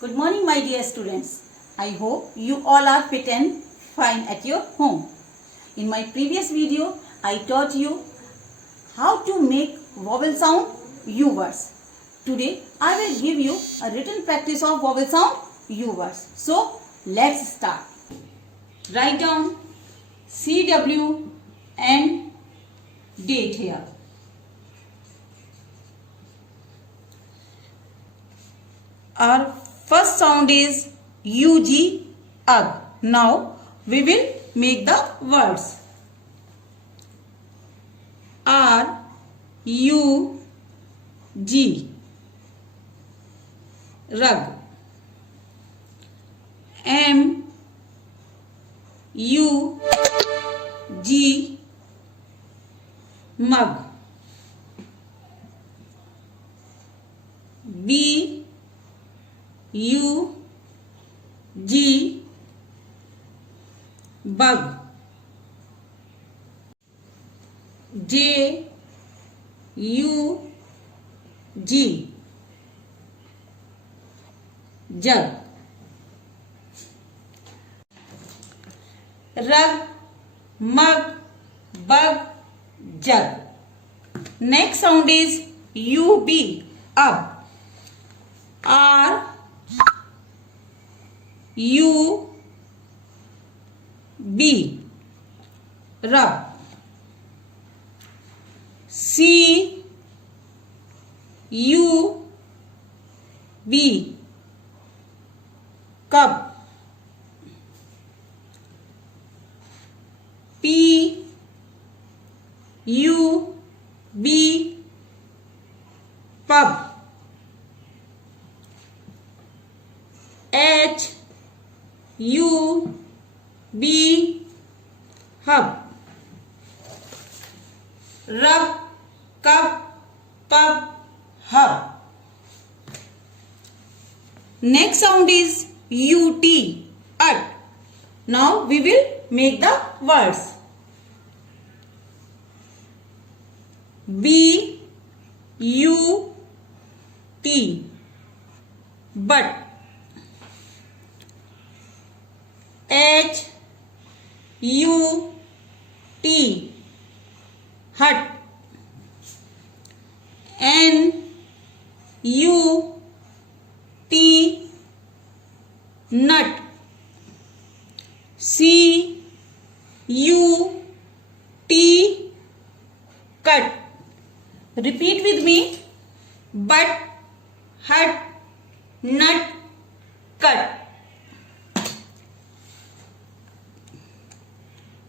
Good morning, my dear students. I hope you all are fit and fine at your home. In my previous video, I taught you how to make vowel sound U words. Today, I will give you a written practice of vowel sound U words. So, let's start. Write down CW and date here. Our first sound is UG, UG. Now we will make the words. R, U, G, rug. M, U, G, mug. B, U, G, bug. J, U, G, jug. Rug, mug, bug, jug. Next sound is UB, up. R, U, B, rub. C, U, B, cup. P, U, B, pub. H, U, B, hub. Rub, cup, pub, hub. Next sound is UT, ut. Now we will make the words. B, U, T, but. H, U, T, hut. N, U, T, nut. C, U, T, cut. Repeat with me. But, hut, nut, cut.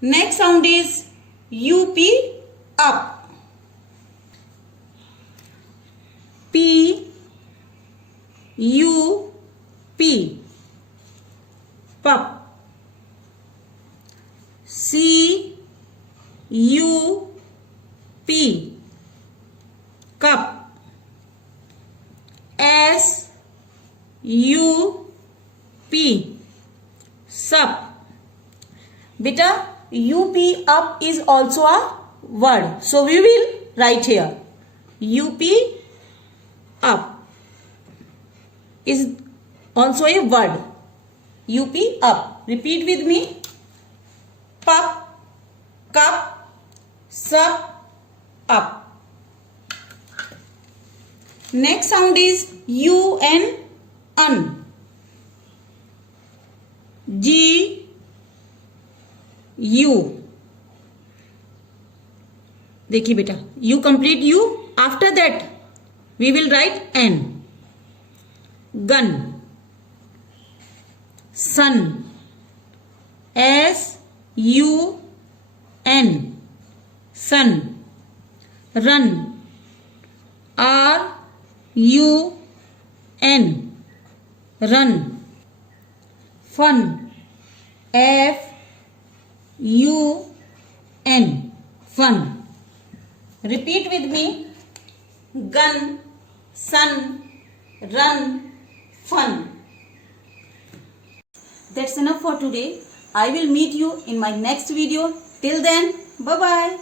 Next sound is UP, up. P, U, P, pup. C, U, P, cup. S, U, P, sup. Beta, UP, up is also a word. So we will write here. UP, up is also a word. UP, up. Repeat with me. Pup, cup, sup, up. Next sound is U and un. G, U. देखिए बेटा, U complete U. After that, we will write N. Gun. Sun. S, U, N. Sun. Run. R, U, N. Run. Fun. F, U, N, fun. Repeat with me. Gun, sun, run, fun. That's enough for today. I will meet you in my next video. Till then, bye-bye.